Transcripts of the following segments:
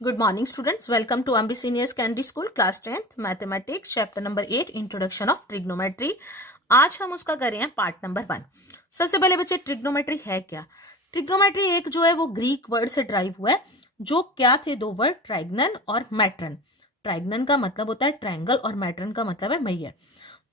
Good morning students, welcome to Ambi senior secondary school class 10th mathematics chapter number 8 introduction of trigonometry. आज हम उसका कर रहे हैं पार्ट नंबर 1। सबसे पहले बच्चे ट्रिग्नोमेट्री है क्या? ट्रिग्नोमेट्री एक जो है वो ग्रीक वर्ड से ड्राइव हुआ है, जो क्या थे दो वर्ड ट्राइग्नन और मैट्रन। ट्राइग्नन का मतलब होता है ट्रायंगल और मैट्रन का मतलब है मैयर।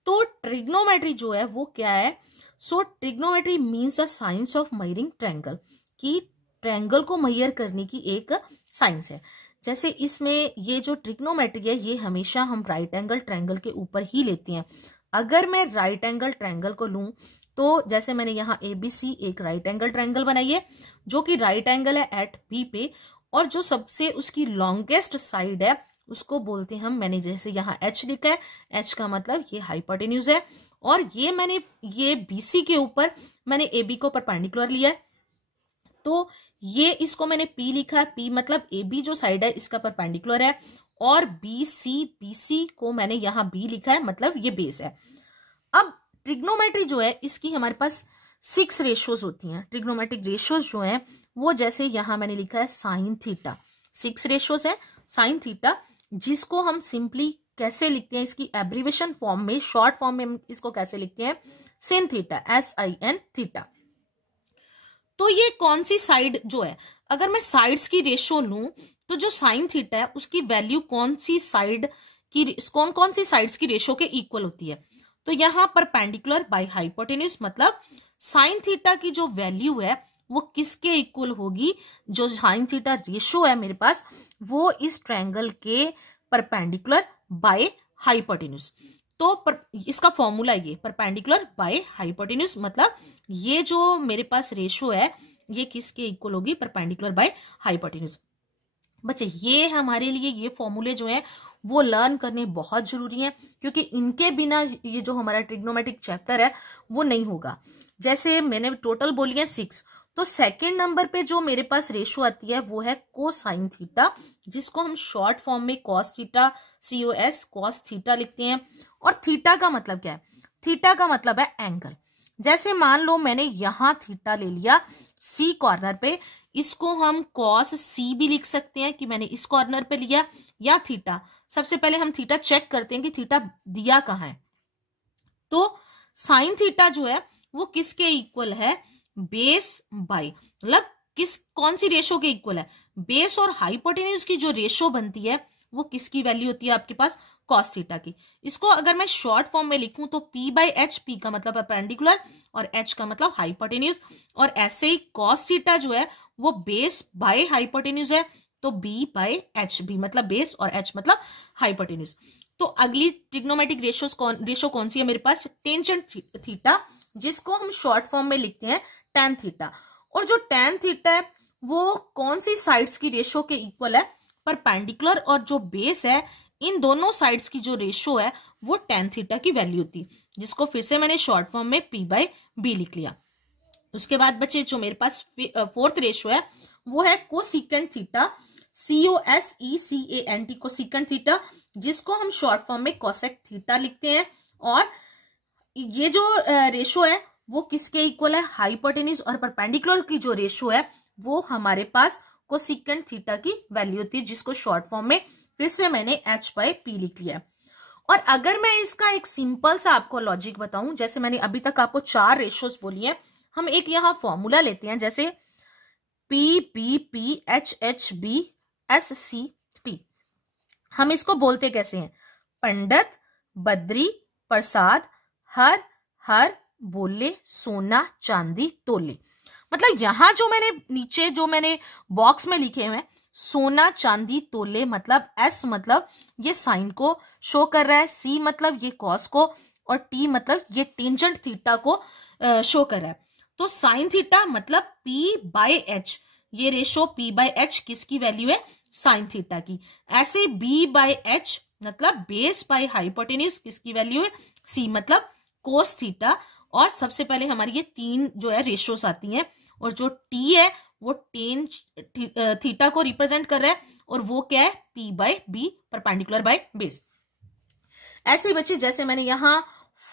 तो ट्रिग्नोमेट्री जो है वो क्या है? So trigonometry means the science of measuring triangle, कि ट्रायंगल को मेजर करने की एक साइंस है। जैसे इसमें ये जो ट्रिग्नोमेट्री है ये हमेशा हम राइट एंगल ट्रायंगल के ऊपर ही लेते हैं। अगर मैं राइट एंगल ट्रायंगल को लूं तो जैसे मैंने यहाँ ABC एक राइट एंगल ट्रायंगल बनाई है जो कि राइट एंगल है एट B पे, और जो सबसे उसकी लॉन्गेस्ट साइड है उसको बोलते हैं हम, मैंने जैसे यहाँ H लिखा है, H का मतलब ये हाइपोटेन्यूज है, और ये मैंने ये BC के ऊपर मैंने AB को परपेंडिकुलर लिया है, तो ये इसको मैंने P लिखा है। P मतलब AB जो साइड है इसका परपेंडिकुलर है, और BC को मैंने यहाँ B लिखा है, मतलब ये बेस है। अब ट्रिग्नोमेट्री जो है इसकी हमारे पास 6 रेशियोज होती हैं। ट्रिग्नोमेट्रिक रेशियोज जो है वो जैसे यहाँ मैंने लिखा है साइन थीटा, 6 रेशियोज है साइन थीटा, जिसको हम सिंपली कैसे लिखते हैं, इसकी एब्रीवेशन फॉर्म में, शॉर्ट फॉर्म में हम इसको कैसे लिखते हैं, सिन थीटा, SIN थीटा। तो ये कौन सी साइड जो है, अगर मैं साइड्स की रेशियो लूं तो जो साइन थीटा है उसकी वैल्यू कौन सी साइड की, कौन सी साइड्स की रेशियो के इक्वल होती है, तो यहाँ परपेंडिकुलर बाय हाइपोटेन्यूज, मतलब साइन थीटा की जो वैल्यू है वो किसके इक्वल होगी, जो साइन थीटा रेशियो है मेरे पास वो इस ट्रायंगल के परपेंडिकुलर बाय हाइपोटेन्यूज। तो इसका फॉर्मूला ये परपेंडिकुलर बाय हाइपोटेन्यूज, मतलब ये जो मेरे पास रेशियो है ये किसके इक्वल होगी, परपेंडिकुलर बाय हाइपोटेन्यूज। बच्चे ये हमारे लिए ये फॉर्मूले जो है वो लर्न करने बहुत जरूरी है, क्योंकि इनके बिना ये जो हमारा ट्रिग्नोमेट्रिक चैप्टर है वो नहीं होगा। जैसे मैंने टोटल बोली है 6, तो सेकंड नंबर पे जो मेरे पास रेशियो आती है वो है कोसाइन थीटा, जिसको हम शॉर्ट फॉर्म में cos theta, COS cos theta लिखते हैं। और थीटा का मतलब क्या है? थीटा का मतलब है एंगल। जैसे मान लो मैंने यहां थीटा ले लिया C कॉर्नर पे, इसको हम कॉस C भी लिख सकते हैं कि मैंने इस कॉर्नर पे लिया, या थीटा। सबसे पहले हम थीटा चेक करते हैं कि थीटा दिया कहाँ है। तो साइन थीटा जो है वो किसके इक्वल है, बेस बाय, मतलब कौन सी रेशो के इक्वल है, बेस और हाइपोटेन्यूज की जो रेशो बनती है वो किसकी वैल्यू होती है आपके पास, कॉस थीटा की। इसको अगर मैं शॉर्ट फॉर्म में लिखूं तो P/H, P का मतलब परपेंडिकुलर और H का मतलब हाइपोटेन्यूज, और ऐसे ही कॉस थीटा जो है वो बेस बाय हाइपोटेन्यूज है, तो B/H, B मतलब बेस और H मतलब हाइपोटेन्यूज। तो अगली ट्रिग्नोमेट्रिक रेशो कौन सी है मेरे पास, टेंजेंट थीटा, जिसको हम शॉर्ट फॉर्म में लिखते हैं टैन थीटा। और जो टैन थीटा है वो कौन सी साइड्स की रेशो के इक्वल है, परपेंडिकुलर और जो बेस है, इन दोनों साइड्स की जो रेशो है वो टैन थीटा की वैल्यू होती, जिसको फिर से मैंने शॉर्ट फॉर्म में P/B लिख लिया। उसके बाद बच्चे जो मेरे पास फोर्थ रेशो है वो है cosecant theta, COSECANT, cosecant theta, जिसको हम शॉर्ट फॉर्म में कोसेक थीटा लिखते हैं। और ये जो रेशो है वो किसके इक्वल है, हाइपोटेन्यूज और परपेंडिकुलर की जो रेशो है वो हमारे पास कोसिकेंट थीटा की वैल्यू होती है, जिसको शॉर्ट फॉर्म में फिर से मैंने H/P लिख लिया। और अगर मैं इसका एक सिंपल सा आपको लॉजिक बताऊं, जैसे मैंने अभी तक आपको 4 रेशियोज बोली है, हम एक यहाँ फॉर्मूला लेते हैं, जैसे PBPHHBSCT। हम इसको बोलते कैसे हैं, पंडित, बद्री, प्रसाद, हर हर बोले, सोना चांदी तोले। मतलब यहां जो मैंने नीचे जो मैंने बॉक्स में लिखे हुए हैं सोना चांदी तोले, मतलब S मतलब ये साइन को शो कर रहा है, C मतलब ये कॉस को, और T मतलब ये टेंजेंट थीटा को शो कर रहा है। तो साइन थीटा मतलब P/H, ये रेशो P/H किसकी वैल्यू है, साइन थीटा की। ऐसे B/H मतलब बेस बाय हाइपोटेन्यूज किसकी वैल्यू है, C मतलब कोस थीटा। और सबसे पहले हमारी ये 3 जो है रेशोस आती हैं, और जो T है वो टेन थीटा को रिप्रेजेंट कर रहा है, और वो क्या है, P/B, परपेंडिकुलर बाय बेस। ऐसे ही बच्चे जैसे मैंने यहाँ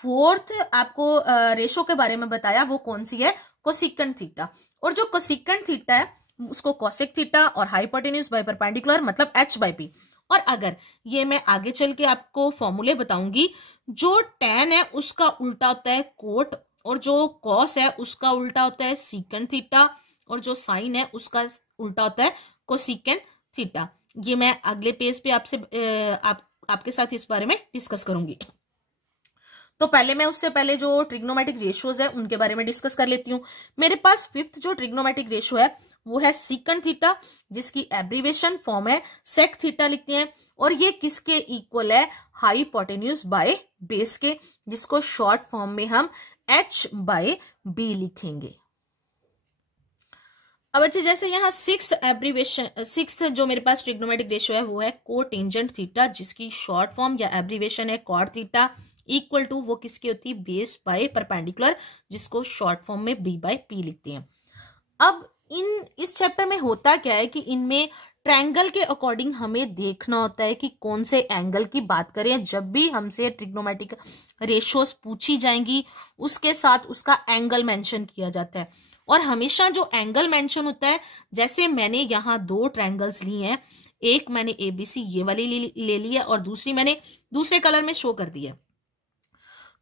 फोर्थ आपको रेशो के बारे में बताया, वो कौन सी है, कोसिकेंट थीटा। और जो कोसिकेंट थीटा है उसको कोसेक थीटा, और हाइपोटेन्यूज बाय परपेंडिकुलर मतलब h बाय p। और अगर ये मैं आगे चल के आपको फॉर्मूले बताऊंगी, जो tan है उसका उल्टा होता है कोट, और जो कॉस है उसका उल्टा होता है सीकेंट थीटा, और जो साइन है उसका उल्टा होता है कोसिकेंट थीटा। ये मैं अगले पेज पे आपके साथ इस बारे में डिस्कस करूंगी। तो पहले मैं उससे पहले जो ट्रिग्नोमेट्रिक रेशियोज है उनके बारे में डिस्कस कर लेती हूँ। मेरे पास फिफ्थ जो ट्रिग्नोमेट्रिक रेशियो है वो है सीकेंट थीटा, जिसकी एब्रीवेशन फॉर्म है सेक थीटा लिखते हैं, और ये किसके इक्वल है, हाइपोटेन्यूज बाय बेस के, जिसको शॉर्ट फॉर्म में हम h बाय b लिखेंगे। अब अच्छे जैसे यहाँ सिक्स्थ जो मेरे पास ट्रिग्नोमेट्रिक रेशियो है वो है कोटेंजेंट थीटा, जिसकी शॉर्ट फॉर्म या एब्रीवेशन है कॉट थीटा, इक्वल टू वो किसकी होती है, बेस बाय परपेंडिकुलर, जिसको शॉर्ट फॉर्म में b बाय p लिखते हैं। अब इस चैप्टर में होता क्या है कि इनमें ट्रायंगल के अकॉर्डिंग हमें देखना होता है कि कौन से एंगल की बात करें। जब भी हमसे ट्रिग्नोमेट्रिक रेशियोज पूछी जाएंगी उसके साथ उसका एंगल मेंशन किया जाता है, और हमेशा जो एंगल मेंशन होता है, जैसे मैंने यहाँ दो ट्रायंगल्स लिए हैं, एक मैंने ABC ये वाली ले ली है और दूसरी मैंने दूसरे कलर में शो कर दी है।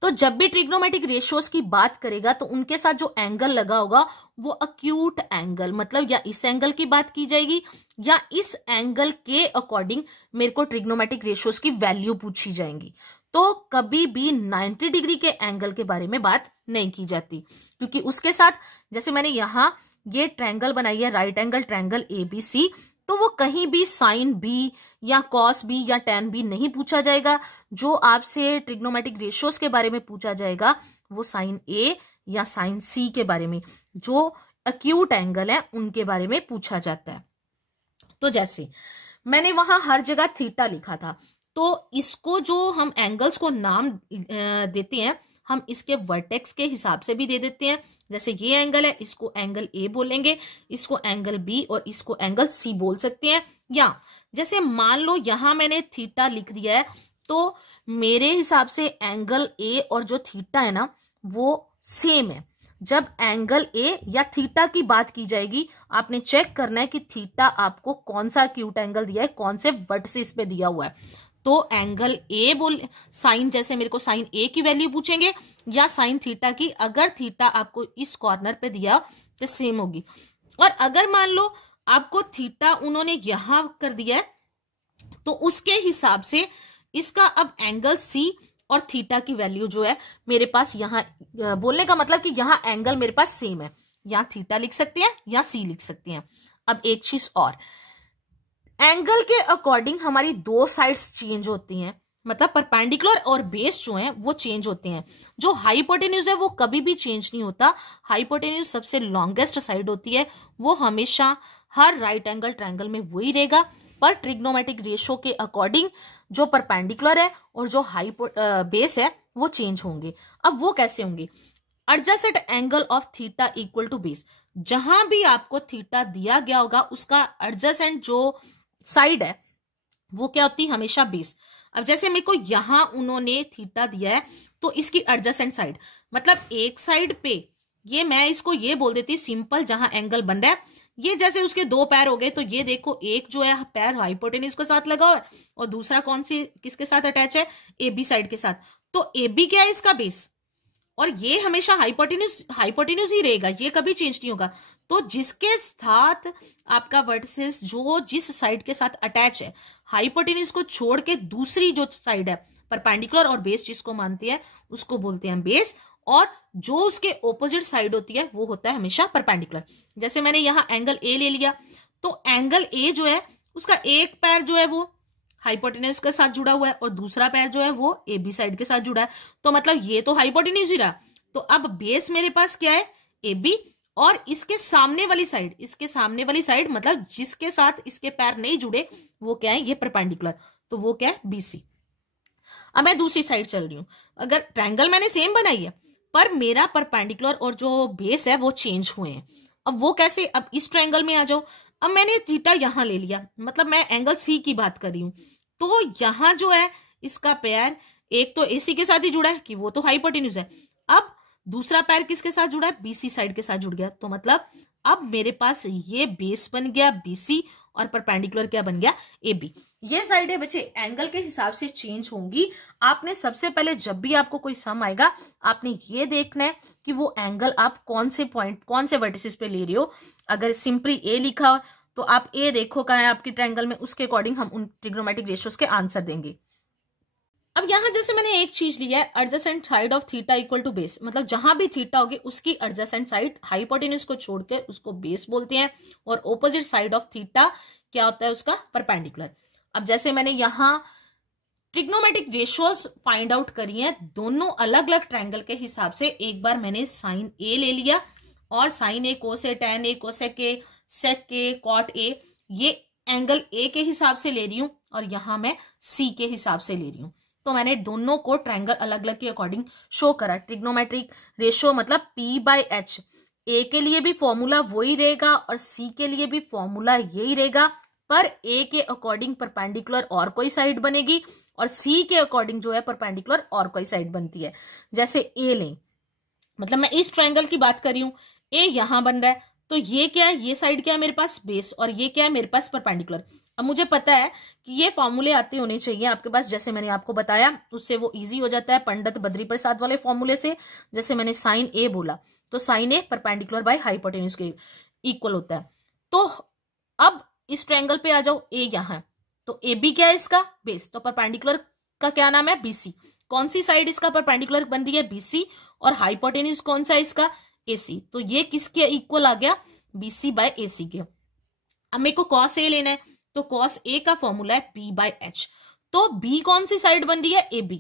तो जब भी ट्रिग्नोमेट्रिक रेशियोज की बात करेगा तो उनके साथ जो एंगल लगा होगा वो अक्यूट एंगल, मतलब या इस एंगल की बात की जाएगी या इस एंगल के अकॉर्डिंग मेरे को ट्रिग्नोमेट्रिक रेशियोज की वैल्यू पूछी जाएंगी। तो कभी भी 90 डिग्री के एंगल के बारे में बात नहीं की जाती, क्योंकि उसके साथ जैसे मैंने यहाँ ये ट्रायंगल बनाई है राइट एंगल ट्रायंगल ABC, तो वो कहीं भी साइन B या कॉस B या tan B नहीं पूछा जाएगा। जो आपसे ट्रिग्नोमेट्रिक रेशियोज के बारे में पूछा जाएगा वो साइन A या साइन C के बारे में, जो अक्यूट एंगल है उनके बारे में पूछा जाता है। तो जैसे मैंने वहां हर जगह थीटा लिखा था, तो इसको जो हम एंगल्स को नाम देते हैं हम इसके वर्टेक्स के हिसाब से भी दे देते हैं। जैसे ये एंगल है, इसको एंगल A बोलेंगे, इसको एंगल B और इसको एंगल C बोल सकते हैं। या जैसे मान लो यहां मैंने थीटा लिख दिया है, तो मेरे हिसाब से एंगल A और जो थीटा है ना वो सेम है। जब एंगल A या थीटा की बात की जाएगी आपने चेक करना है कि थीटा आपको कौन सा एक्यूट एंगल दिया है, कौन से वर्टिसिस पे दिया हुआ है। तो एंगल A साइन, जैसे मेरे को साइन A की वैल्यू पूछेंगे या साइन थीटा की, अगर थीटा आपको इस कॉर्नर पे दिया तो सेम होगी। और अगर मान लो आपको थीटा उन्होंने यहां कर दिया है तो उसके हिसाब से इसका अब एंगल C और थीटा की वैल्यू जो है मेरे पास यहाँ, बोलने का मतलब कि यहाँ एंगल मेरे पास सेम है, यहाँ थीटा लिख सकते हैं या C लिख सकते हैं। अब एक चीज और, एंगल के अकॉर्डिंग हमारी दो साइड्स चेंज होती हैं, मतलब परपेंडिकुलर और बेस जो हैं वो चेंज होते हैं। जो हाइपोटेन्यूज है वो कभी भी चेंज नहीं होता। हाइपोटेन्यूज सबसे लॉन्गेस्ट साइड होती है, वो हमेशा हर राइट एंगल ट्रायंगल में वही रहेगा। पर ट्रिग्नोमेट्रिक रेशियो के अकॉर्डिंग जो परपेंडिकुलर है और जो बेस है वो चेंज होंगे। अब वो कैसे होंगे, adjacent angle of theta equal to base, जहां भी आपको थीटा दिया गया होगा उसका एडजेसेंट जो साइड है वो क्या होती है, हमेशा बेस। अब जैसे मेरे को यहां उन्होंने थीटा दिया है तो इसकी एडजेसेंट साइड, मतलब एक साइड पे ये मैं इसको ये बोल देती सिंपल, जहां एंगल बन रहा है ये जैसे उसके दो पैर हो गए, तो ये देखो एक जो है पैर हाइपोटेन्यूज के साथ लगा हुआ है और दूसरा कौन सी किसके साथ अटैच है, AB साइड के साथ। तो AB क्या है, इसका बेस, और ये हमेशा हाइपोटेन्यूज ही रहेगा, ये कभी चेंज नहीं होगा। तो जिसके साथ आपका वर्टिसिस जो जिस साइड के साथ अटैच है, हाइपोटेन्यूज को छोड़ के दूसरी जो साइड है परपेंडिकुलर और बेस जिसको मानते हैं उसको बोलते हैं बेस, और जो उसके ऑपोजिट साइड होती है वो होता है हमेशा परपेंडिकुलर। जैसे मैंने यहाँ एंगल A ले लिया, तो एंगल A जो है उसका एक पैर जो है वो हाइपोटेन्यूज के साथ जुड़ा हुआ है और दूसरा पैर जो है वो AB साइड के साथ जुड़ा है, तो मतलब ये तो हाइपोटेन्यूज ही रहा। तो अब बेस मेरे पास क्या है, AB, और इसके सामने वाली साइड मतलब जिसके साथ इसके पैर नहीं जुड़े वो क्या है, ये परपेंडिकुलर, तो वो क्या है, BC। अब मैं दूसरी साइड चल रही हूं, अगर ट्रायंगल मैंने सेम बनाई है पर मेरा परपेंडिकुलर और जो बेस है वो चेंज हुए हैं। अब वो कैसे, अब इस ट्रायंगल में आ जाओ, अब मैंने थीटा यहां ले लिया, मतलब मैं एंगल C की बात कर रही हूं, तो यहां जो है इसका पैर एक तो AC के साथ ही जुड़ा है कि वो तो हाइपोटेन्यूज है, अब दूसरा पैर किसके साथ जुड़ा है, BC साइड के साथ जुड़ गया, तो मतलब अब मेरे पास ये बेस बन गया बीसी और परपेंडिकुलर क्या बन गया AB। ये साइडें बच्चे एंगल के हिसाब से चेंज होंगी। आपने सबसे पहले जब भी आपको कोई सम आएगा आपने ये देखना है कि वो एंगल आप कौन से पॉइंट कौन से वर्टिसेस पे ले रहे हो। अगर सिंपली ए लिखा हो तो आप ए देखो कहाँ है आपकी ट्रायंगल में, उसके अकॉर्डिंग हम उन ट्रिग्नोमेट्रिक रेशियोज के आंसर देंगे। अब यहां जैसे मैंने एक चीज लिया है, adjacent side of theta equal to base, मतलब जहां भी थीटा होगी उसकी एडजेसेंट साइड हाइपोटेन्यूज को छोड़ के उसको बेस बोलते हैं, और ऑपोजिट साइड ऑफ थीटा क्या होता है उसका परपेंडिकुलर। अब जैसे मैंने यहाँ ट्रिग्नोमेट्रिक रेशियोज फाइंड आउट करी है दोनों अलग अलग ट्रायंगल के हिसाब से। एक बार मैंने साइन ए ले लिया और sine A cos A tan A cosec A sec A cot A, ये एंगल ए के हिसाब से ले रही हूं और यहां मैं सी के हिसाब से ले रही हूं। तो मैंने दोनों को ट्रायंगल अलग अलग के अकॉर्डिंग शो करा। ट्रिग्नोमेट्रिक रेशियो मतलब P/H, ए के लिए भी फॉर्मूला वही रहेगा और सी के लिए भी फॉर्मूला यही रहेगा, पर ए के अकॉर्डिंग परपेंडिकुलर और कोई साइड बनेगी और सी के अकॉर्डिंग जो है परपेंडिकुलर और कोई साइड बनती है। जैसे ए लें, मतलब मैं इस ट्रायंगल की बात कर रही हूं, ए यहां बन रहा है तो ये क्या है, ये साइड क्या है मेरे पास बेस और ये क्या है मेरे पास परपेंडिकुलर। अब मुझे पता है कि ये फॉर्मूले आते होने चाहिए आपके पास, जैसे मैंने आपको बताया उससे वो इजी हो जाता है पंडित बद्री प्रसाद वाले फॉर्मूले से। जैसे मैंने साइन ए बोला तो sine A perpendicular by hypotenuse के इक्वल होता है। तो अब इस ट्रायंगल पे आ जाओ, ए यहां है तो ए बी क्या है इसका बेस, तो परपेंडिकुलर का क्या नाम है बीसी। कौन सी साइड इसका परपेंडिकुलर बन रही है बीसी और हाइपोटेन्यूज कौन सा है इसका एसी, तो ये किसके इक्वल आ गया बीसी बाय एसी के। अब मेरे को कॉस ए लेना है तो कॉस ए का फॉर्मूला है P/H, तो बी कौन सी साइड बन रही है ए बी,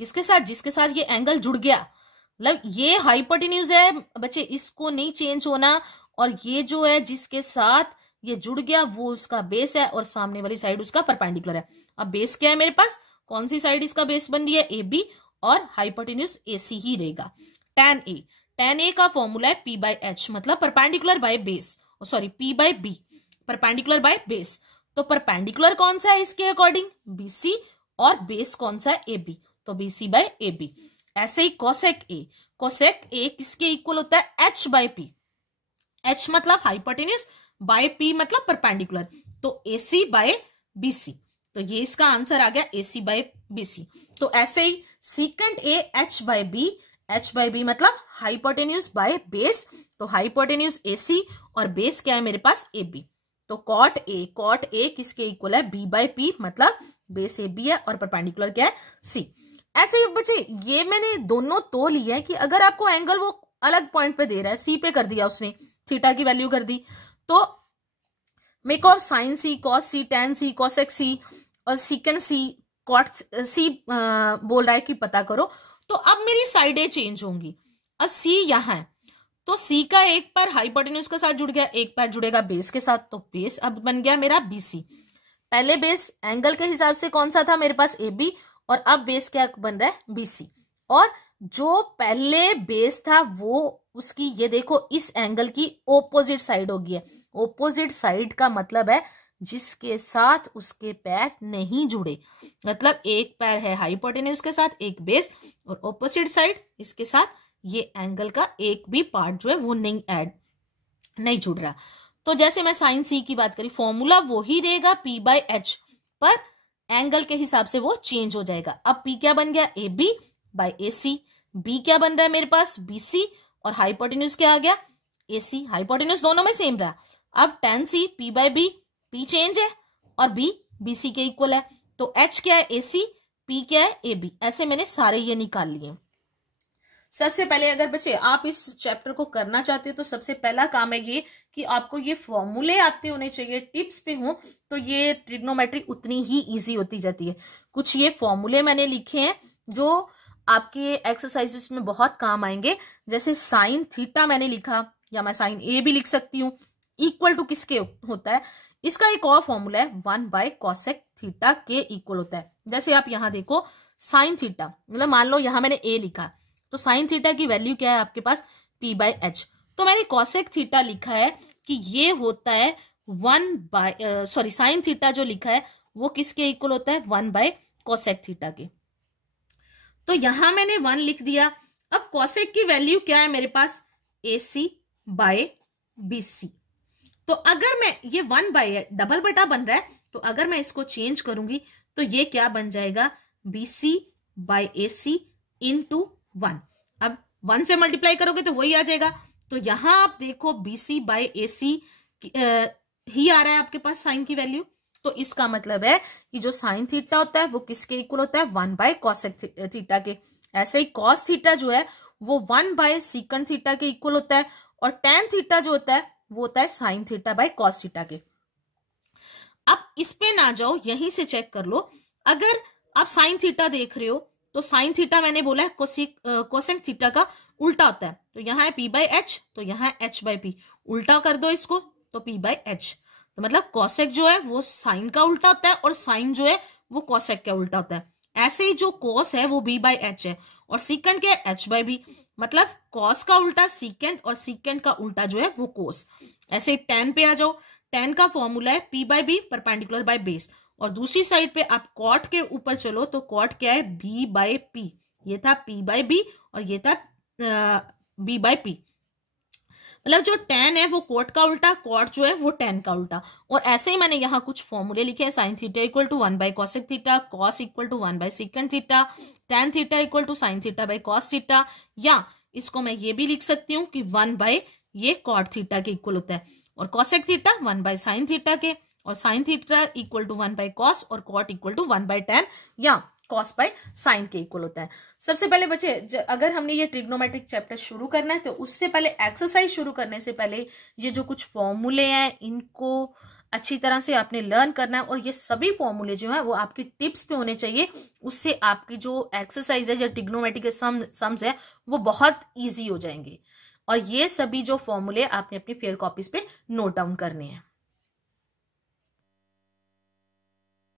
किसके साथ जिसके साथ ये एंगल जुड़ गया, मतलब ये हाइपोटेन्यूज है बच्चे, इसको नहीं चेंज होना, और ये जो है जिसके साथ ये जुड़ गया वो उसका बेस है और सामने वाली साइड उसका परपेंडिकुलर है। अब बेस क्या है मेरे पास, कौन सी साइड इसका बेस बन रही है ए बी और हाइपोटेन्यूज एसी ही रहेगा। tan ए का फॉर्मूला है P/H, मतलब perpendicular by base, sorry P/B perpendicular by base. तो परपेंडिकुलर कौन सा है इसके अकॉर्डिंग बीसी और बेस कौन सा है AB, तो BC बाय AB। ऐसे ही कोसेक ए किसके इक्वल होता है H/P, H मतलब हाइपोटेन्यूज बाय P मतलब परपेंडिकुलर, तो AC बाय BC, तो ये इसका आंसर आ गया AC बाय BC। तो ऐसे ही सीकेंट ए H/B मतलब हाइपोटेन्यूज बाय बेस, तो हाइपोटेन्यूज AC और बेस क्या है मेरे पास AB, तो कॉट ए किसके इक्वल है B/P मतलब बेस AB है और परपेंडिकुलर क्या है C। ऐसे ही बच्चे ये मैंने दोनों तो लिया है कि अगर आपको एंगल वो अलग पॉइंट पे दे रहा है, C पे कर दिया उसने, थीटा की वैल्यू कर दी, तो मेरे को अब sine C cos C tan C cosec C और सीकेंट C कॉट C बोल रहा है कि पता करो। तो अब मेरी साइडें चेंज होंगी, अब C यहां है तो C का एक पैर हाइपोटेन्यूज के साथ जुड़ गया, एक पैर जुड़ेगा बेस के साथ, तो बेस अब बन गया मेरा BC। पहले बेस एंगल के हिसाब से कौन सा था मेरे पास AB और अब बेस क्या बन रहा है BC, और जो पहले बेस था वो उसकी ये देखो इस एंगल की ओपोजिट साइड होगी है। ओपोजिट साइड का मतलब है जिसके साथ उसके पैर नहीं जुड़े, मतलब एक पैर है हाइपोटेन्यूज के साथ एक बेस और ओपोजिट साइड इसके साथ ये एंगल का एक भी पार्ट जो है वो नहीं जुड़ रहा। तो जैसे मैं साइन C की बात करी फॉर्मूला वो ही रहेगा P/H, पर एंगल के हिसाब से वो चेंज हो जाएगा। अब P क्या बन गया AB बाय AC, B क्या बन रहा है मेरे पास BC और हाइपोटेन्यूज क्या आ गया AC, हाइपोटेन्यूज दोनों में सेम रहा। अब tan C P/B, P change है और B BC के इक्वल है, तो H क्या है AC, P क्या है AB। ऐसे मैंने सारे ये निकाल लिए। सबसे पहले अगर बच्चे आप इस चैप्टर को करना चाहते हो तो सबसे पहला काम है ये कि आपको ये फॉर्मूले आते होने चाहिए, टिप्स पे हो तो ये ट्रिग्नोमेट्री उतनी ही इजी होती जाती है। कुछ ये फॉर्मूले मैंने लिखे हैं जो आपके एक्सरसाइजेस में बहुत काम आएंगे, जैसे साइन थीटा मैंने लिखा या मैं साइन ए भी लिख सकती हूँ, इक्वल टू किसके होता है, इसका एक और फॉर्मूला है 1/कोसेक थीटा के इक्वल होता है। जैसे आप यहाँ देखो साइन थीटा, मतलब मान लो यहाँ मैंने ए लिखा तो साइन थीटा की वैल्यू क्या है आपके पास P/H, तो मैंने कोसेक थीटा लिखा है कि ये होता है साइन थीटा जो लिखा है वो किसके इक्वल होता है 1/कोसेक थीटा के, तो यहां मैंने 1 लिख दिया। अब कोसेक की वैल्यू क्या है मेरे पास AC/2 BC। तो अगर मैं ये 1 बाय डबल बटा बन रहा है, तो अगर मैं इसको चेंज करूंगी तो ये क्या बन जाएगा, BC बाय AC इंटू 1। अब 1 से मल्टीप्लाई करोगे तो वही आ जाएगा। तो यहां आप देखो BC बाय AC ही आ रहा है आपके पास साइन की वैल्यू। तो इसका मतलब है कि जो साइन थीटा होता है वो किसके इक्वल होता है, 1 बाय कॉसेक थीटा के। ऐसे ही कॉस थीटा जो है वो 1 बाय सीकंड थीटा के इक्वल होता है, और टेन थीटा जो होता है वो होता है sign theta by cos theta के। अब इस पे ना जाओ, यहीं से चेक कर लो। अगर आप साइन थीटा देख रहे हो तो साइन थीटा मैंने बोला है कोसेक थीटा का उल्टा होता है। तो यहाँ है P बाय H, तो यहाँ है H बाय P। उल्टा कर दो इसको तो P बाय H। तो मतलब कॉसेक जो है वो साइन का उल्टा होता है और साइन जो है वो कॉसेक का उल्टा होता है। ऐसे ही जो कॉस है वो B बाय H है और सीकेंड क्या है, H बाय B। मतलब कॉस का उल्टा सीकेंड और सीकेंड का उल्टा जो है वो कोस। ऐसे ही टेन पे आ जाओ, टेन का फॉर्मूला है P by B perpendicular by base. और दूसरी साइड पे आप कॉट के ऊपर चलो तो कॉट क्या है, B बाय P। ये था P बाय B और ये था B बाय P। मतलब जो टेन है वो कोट का उल्टा, कॉट जो है वो टेन का उल्टा। और ऐसे ही मैंने यहाँ कुछ फॉर्मूले लिखे हैं, sine theta equal to 1 by cosec theta, cos equal to 1 by secant theta, tan theta equal to sine theta by cos theta, या इसको मैं ये भी लिख सकती हूँ कि 1 बाय ये कॉट थीटा के इक्वल होता है, और cosec theta 1 by sine theta के, और sine theta equal to 1 by cos, और cot equal to 1 by tan या कॉस बाय साइन के इक्वल होता है। सबसे पहले बच्चे अगर हमने ये ट्रिग्नोमेट्रिक चैप्टर शुरू करना है तो उससे पहले एक्सरसाइज शुरू करने से पहले ये जो कुछ फॉर्मूले हैं इनको अच्छी तरह से आपने लर्न करना है, और ये सभी फॉर्मूले जो है वो आपकी टिप्स पे होने चाहिए। उससे आपकी जो एक्सरसाइज है, जो ट्रिग्नोमेट्री के सम्स है वो बहुत ईजी हो जाएंगे। और ये सभी जो फॉर्मूले आपने अपनी फेयर कॉपीज पे नोट डाउन करने हैं।